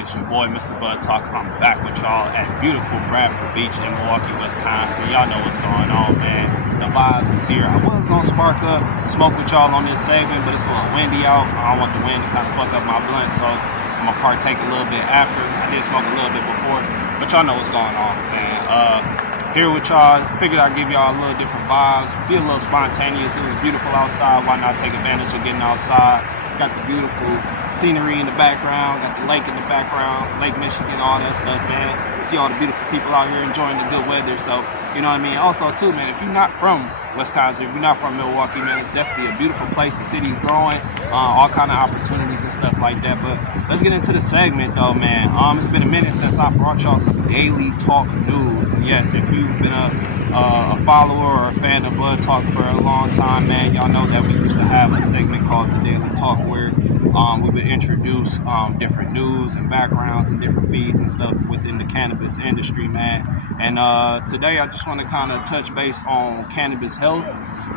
It's your boy, Mr. Bud Talk. I'm back with y'all at beautiful Bradford Beach in Milwaukee, Wisconsin. Y'all know what's going on, man. The vibes is here. I was going to spark up, smoke with y'all on this segment, but it's a little windy out. I don't want the wind to kind of fuck up my blunt, so I'm going to partake a little bit after. I did smoke a little bit before, but y'all know what's going on, man. Here with y'all, figured I'd give y'all a little different vibes, be a little spontaneous. It was beautiful outside. Why not take advantage of getting outside? Got the beautiful scenery in the background, got the lake in the background, Lake Michigan, all that stuff, man. See all the beautiful people out here enjoying the good weather. So, you know what I mean? Also, too, man, if you're not from Wisconsin, if you're not from Milwaukee, man, it's definitely a beautiful place. The city's growing, all kind of opportunities and stuff like that. But let's get into the segment, though, man. It's been a minute since I brought y'all some Daily Talk news. And yes, if you've been a follower or a fan of Bud Talk for a long time, man, y'all know that we used to have a segment called the Daily Talk where we would introduce different news and backgrounds and different feeds and stuff within the cannabis industry, man. And today I just want to kind of touch base on cannabis health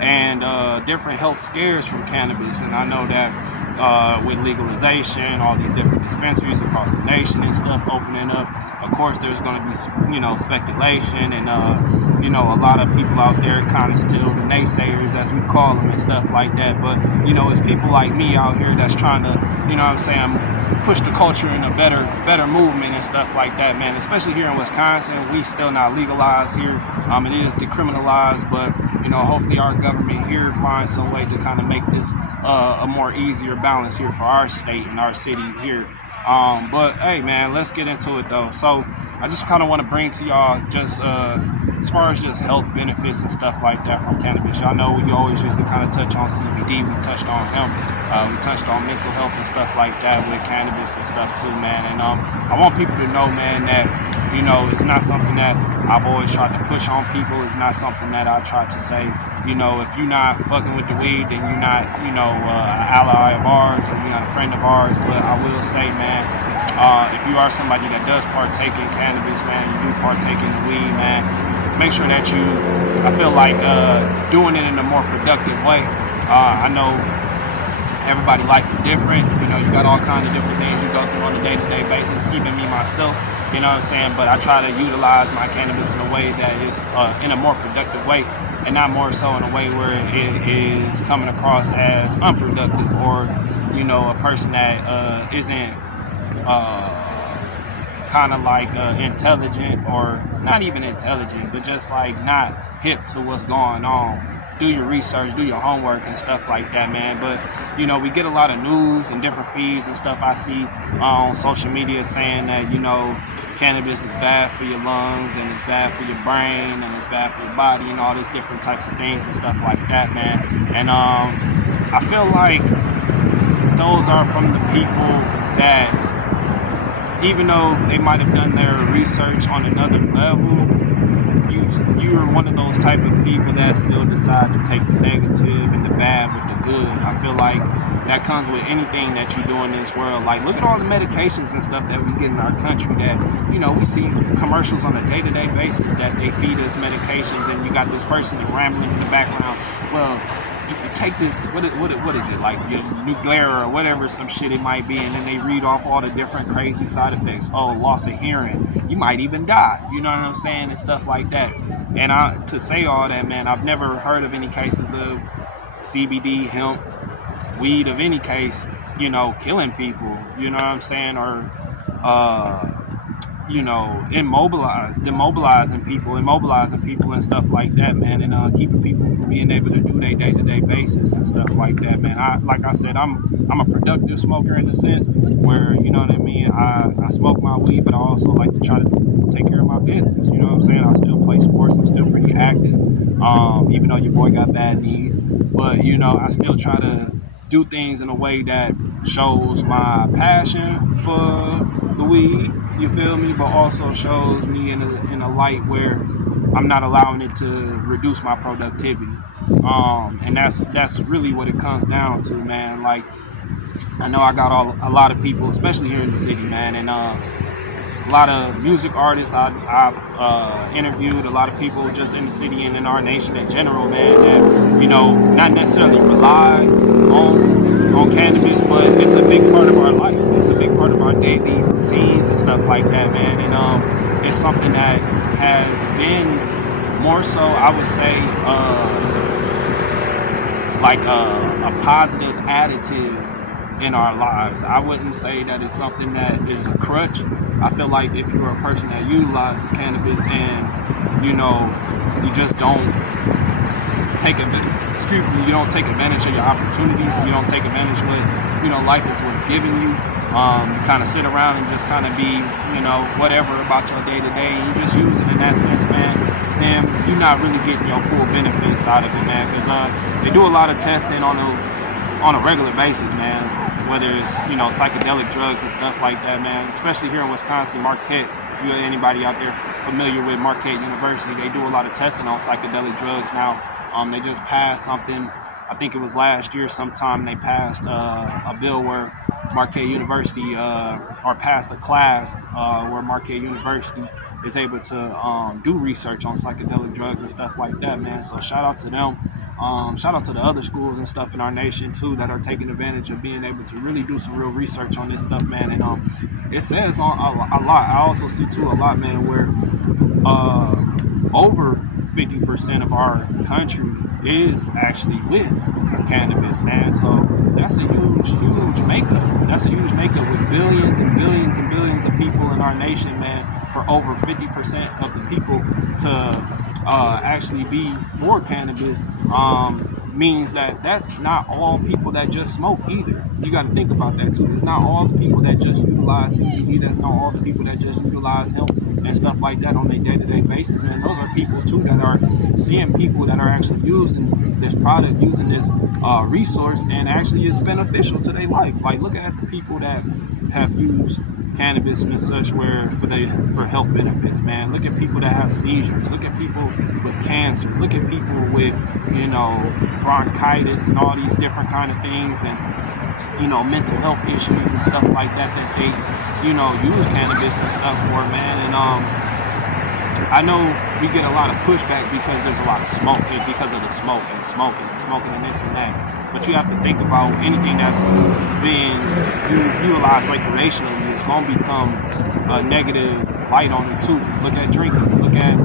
and different health scares from cannabis. And I know that with legalization, all these different dispensaries across the nation and stuff opening up, of course there's going to be, you know, speculation and you know, a lot of people out there kind of still the naysayers, as we call them, and stuff like that. But, you know, it's people like me out here that's trying to, you know what I'm saying, push the culture in a better movement and stuff like that, man. Especially here in Wisconsin, we still not legalized here. It is decriminalized, but, you know, hopefully our government here finds some way to kind of make this a more easier balance here for our state and our city here. But, hey, man, let's get into it, though. So I just kind of want to bring to y'all just as far as just health benefits and stuff like that from cannabis. Y'all know we always used to kind of touch on CBD. We've touched on hemp. We touched on mental health and stuff like that with cannabis and stuff too, man. And I want people to know, man, that, you know, it's not something that I've always tried to push on people. It's not something that I try to say, you know, if you're not fucking with the weed, then you're not, you know, an ally of ours or you're not a friend of ours. But I will say, man, if you are somebody that does partake in cannabis, man, you do partake in the weed, man, make sure that you, I feel like doing it in a more productive way. I know everybody's life is different. You know, you got all kinds of different things you go through on a day-to-day basis, even me myself, you know what I'm saying? But I try to utilize my cannabis in a way that is in a more productive way and not more so in a way where it is coming across as unproductive or, you know, a person that isn't kind of like intelligent, or not even intelligent, but just like not hip to what's going on. Do your research, do your homework and stuff like that, man. But, you know, we get a lot of news and different feeds and stuff I see on social media saying that, you know, cannabis is bad for your lungs and it's bad for your brain and it's bad for your body and all these different types of things and stuff like that, man. And I feel like those are from the people that, even though they might have done their research on another level, you're one of those type of people that still decide to take the negative and the bad with the good. I feel like that comes with anything that you do in this world. Like, look at all the medications and stuff that we get in our country that, you know, we see commercials on a day-to-day basis that they feed us medications, and you got this person rambling in the background, well, take this, what is it, like your Nuclear or whatever, some shit it might be, and then they read off all the different crazy side effects. Oh, loss of hearing, you might even die, you know what I'm saying, and stuff like that. And to say all that, man, I've never heard of any cases of CBD, hemp, weed of any case, you know, killing people, you know what I'm saying, or you know, immobilizing people and stuff like that, man, and keeping people from being able to do their day-to-day basis and stuff like that, man. Like I said, I'm a productive smoker in the sense where, you know what I mean, I smoke my weed, but I also like to try to take care of my business, you know what I'm saying? I still play sports, I'm still pretty active, even though your boy got bad knees, but, you know, I still try to do things in a way that shows my passion for the weed, you feel me, but also shows me in a light where I'm not allowing it to reduce my productivity. And that's really what it comes down to, man. Like, I know I got a lot of people, especially here in the city, man, and a lot of music artists. I've interviewed a lot of people just in the city and in our nation in general, man, that, not necessarily rely on cannabis, but it's a big part of our life. It's a big part of our daily routines and stuff like that, man. And it's something that has been more so, I would say, like a positive additive in our lives. I wouldn't say that it's something that is a crutch. I feel like if you're a person that utilizes cannabis and you just don't you don't take advantage of your opportunities, you don't take advantage of what life is what's giving you. You kind of sit around and just kind of be whatever about your day to day, and you just use it in that sense, man. Then you're not really getting your full benefits out of it, man, because they do a lot of testing on a regular basis, man. Whether it's psychedelic drugs and stuff like that, man. Especially here in Wisconsin, Marquette. If you're anybody out there familiar with Marquette University, they do a lot of testing on psychedelic drugs now. They just passed something. I think it was last year sometime. They passed a bill where Marquette University or passed a class where Marquette University is able to do research on psychedelic drugs and stuff like that, man. So shout out to them. Shout out to the other schools and stuff in our nation too that are taking advantage of being able to really do some real research on this stuff, man. And it says on a lot. I also see too a lot, man, where over 50% of our country is actually with cannabis, man. So that's a huge makeup. That's a huge makeup with billions and billions and billions of people in our nation, man. For over 50% of the people to actually be for cannabis means that that's not all people that just smoke either. You got to think about that too. It's not all the people that just utilize CBD. That's not all the people that just utilize hemp and stuff like that on a day-to-day basis, man. Those are people too that are seeing people that are actually using this product, using this resource, and actually it's beneficial to their life. Like, look at the people that have used cannabis and such for health benefits, man. Look at people that have seizures. Look at people with cancer. Look at people with bronchitis and all these different kind of things, and mental health issues and stuff like that they use cannabis and stuff for, man. And I know we get a lot of pushback because there's a lot of smoke, because of the smoking and this and that. But you have to think about anything that's being utilized recreationally is going to become a negative light on it too. Look at drinking. Look at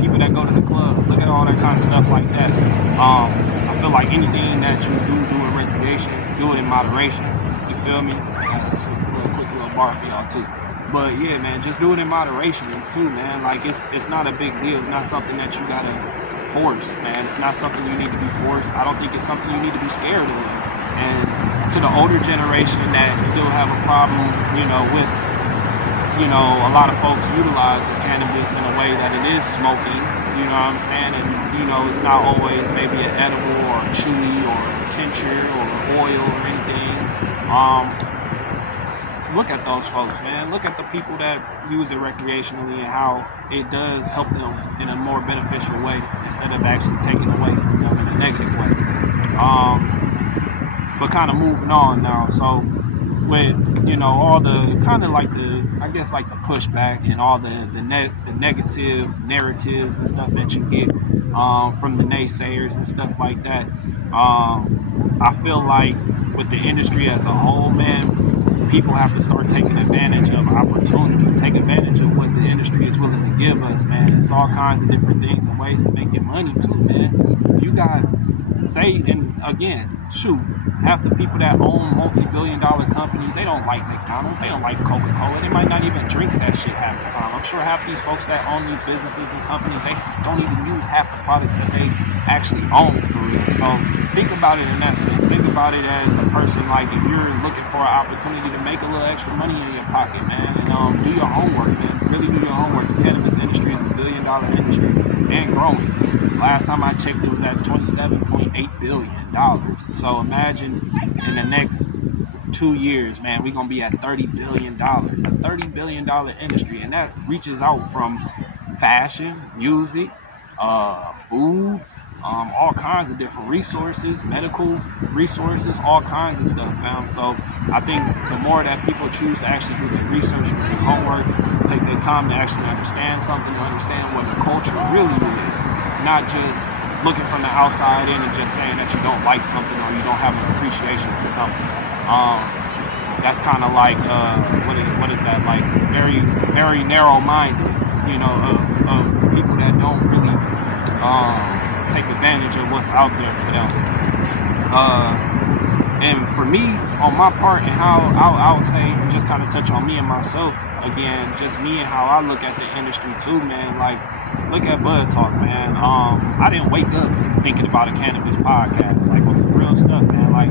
people that go to the club. Look at all that kind of stuff like that. I feel like anything that you do in recreation, do it in moderation. You feel me? That's a quick little bar for y'all too. But yeah, man, just do it in moderation too, man. Like it's not a big deal. It's not something that you gotta force, man. It's not something you need to be forced. I don't think it's something you need to be scared of. And to the older generation that still have a problem, with a lot of folks utilizing cannabis in a way that it is smoking, you know what I'm saying? And it's not always maybe an edible or a chewy or a tincture or oil or anything. Look at those folks, man. Look at the people that use it recreationally and how it does help them in a more beneficial way instead of actually taking away from them in a negative way. But kind of moving on now. So with all the kind of like the pushback and all the negative narratives and stuff that you get from the naysayers and stuff like that, I feel like with the industry as a whole, man, people have to start taking advantage of opportunity, take advantage of what the industry is willing to give us, man. It's all kinds of different things and ways to make your money too, man. If you got, say, and again, shoot, half the people that own multi-billion-dollar companies, they don't like McDonald's, they don't like Coca-Cola, they might not even drink that shit half the time. I'm sure half these folks that own these businesses and companies, they don't even use half the products that they actually own for real. So think about it in that sense. Think about it as a person, like if you're looking for an opportunity to make a little extra money in your pocket, man, and do your homework, man. Really do your homework. The cannabis industry is a $1 billion industry and growing. Last time I checked, it was at $27.8 billion. So imagine in the next 2 years, man, we're going to be at $30 billion. A $30 billion industry. And that reaches out from fashion, music, food, all kinds of different resources, medical resources, all kinds of stuff, fam. So I think the more that people choose to actually do their research, do their homework, take their time to actually understand something, to understand what the culture really is, not just looking from the outside in and just saying that you don't like something or you don't have an appreciation for something. That's kind of like what is that, like very narrow-minded, of people that don't really take advantage of what's out there for them. And for me, on my part, and how I would say, and just kind of touch on me and myself again, just me and how I look at the industry too, man. Like, look at Bud Talk, man. I didn't wake up thinking about a cannabis podcast. Like, on some real stuff, man. Like,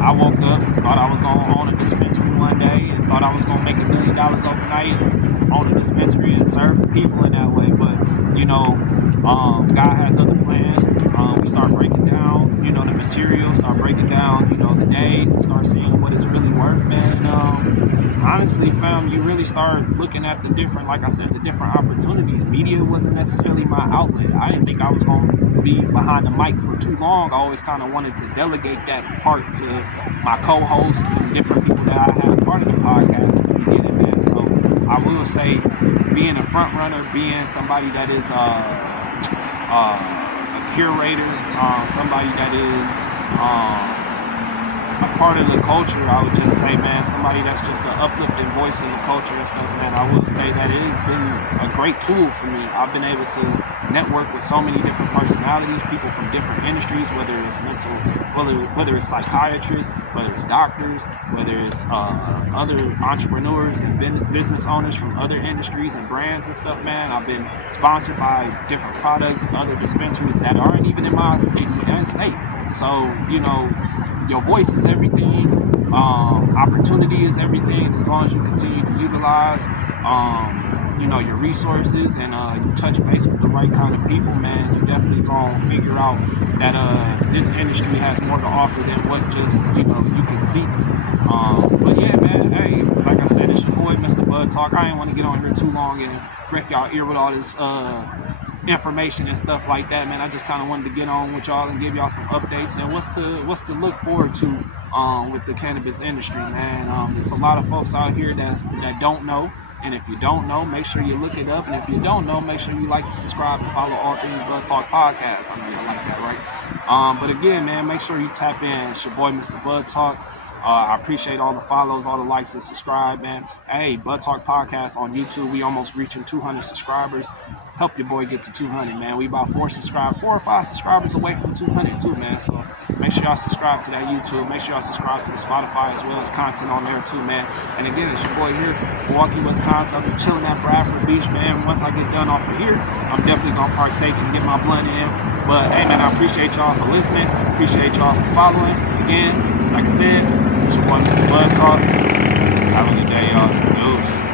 I woke up, thought I was going to own a dispensary one day, and thought I was going to make $1 million overnight, own a dispensary and serve the people in that way. But, God has other plans. We start breaking down, the materials, start breaking down, the days, and start seeing what it's really worth, man. Honestly, fam, you really start looking at the different, like I said, the different opportunities. Media wasn't necessarily my outlet. I didn't think I was going to be behind the mic for too long. I always kind of wanted to delegate that part to my co-hosts and different people that I had part of the podcast at the beginning, man. So I will say, being a front runner, being somebody that is a curator, somebody that is a part of the culture, I would just say, man, somebody that's just an uplifting voice in the culture and stuff, man, I will say that it has been a great tool for me. I've been able to network with so many different personalities, people from different industries, whether it's whether it's psychiatrists, whether it's doctors, whether it's other entrepreneurs and business owners from other industries and brands and stuff, man. I've been sponsored by different products, other dispensaries that aren't even in my city and state. So, your voice is everything. Opportunity is everything. As long as you continue to utilize, your resources and you touch base with the right kind of people, man, you definitely gonna figure out that this industry has more to offer than what just you can see. But yeah, man, hey, like I said, it's your boy, Mr. Bud Talk. I didn't want to get on here too long and wreck y'all ear with all this information and stuff like that, man. I just kind of wanted to get on with y'all and give y'all some updates and what's to look forward to with the cannabis industry, man. There's a lot of folks out here that don't know, and if you don't know, make sure you look it up, and if you don't know, make sure you like, subscribe, and follow all things Bud Talk Podcast. I know y'all like that, right? But again, man, make sure you tap in. It's your boy, Mr. Bud Talk. I appreciate all the follows, all the likes, and subscribe, man. Hey, Bud Talk Podcast on YouTube. We almost reaching 200 subscribers. Help your boy get to 200, man. We about 4 or 5 subscribers away from 200 too, man. So make sure y'all subscribe to that YouTube. Make sure y'all subscribe to the Spotify as well as content on there too, man. And again, it's your boy here, Milwaukee, Wisconsin. I'm chilling at Bradford Beach, man. Once I get done off of here, I'm definitely gonna partake and get my blunt in. But hey, man, I appreciate y'all for listening. Appreciate y'all for following. Again, like I said, it's your boy, Mr. Bud Talk. Have a good day, y'all. Deuce.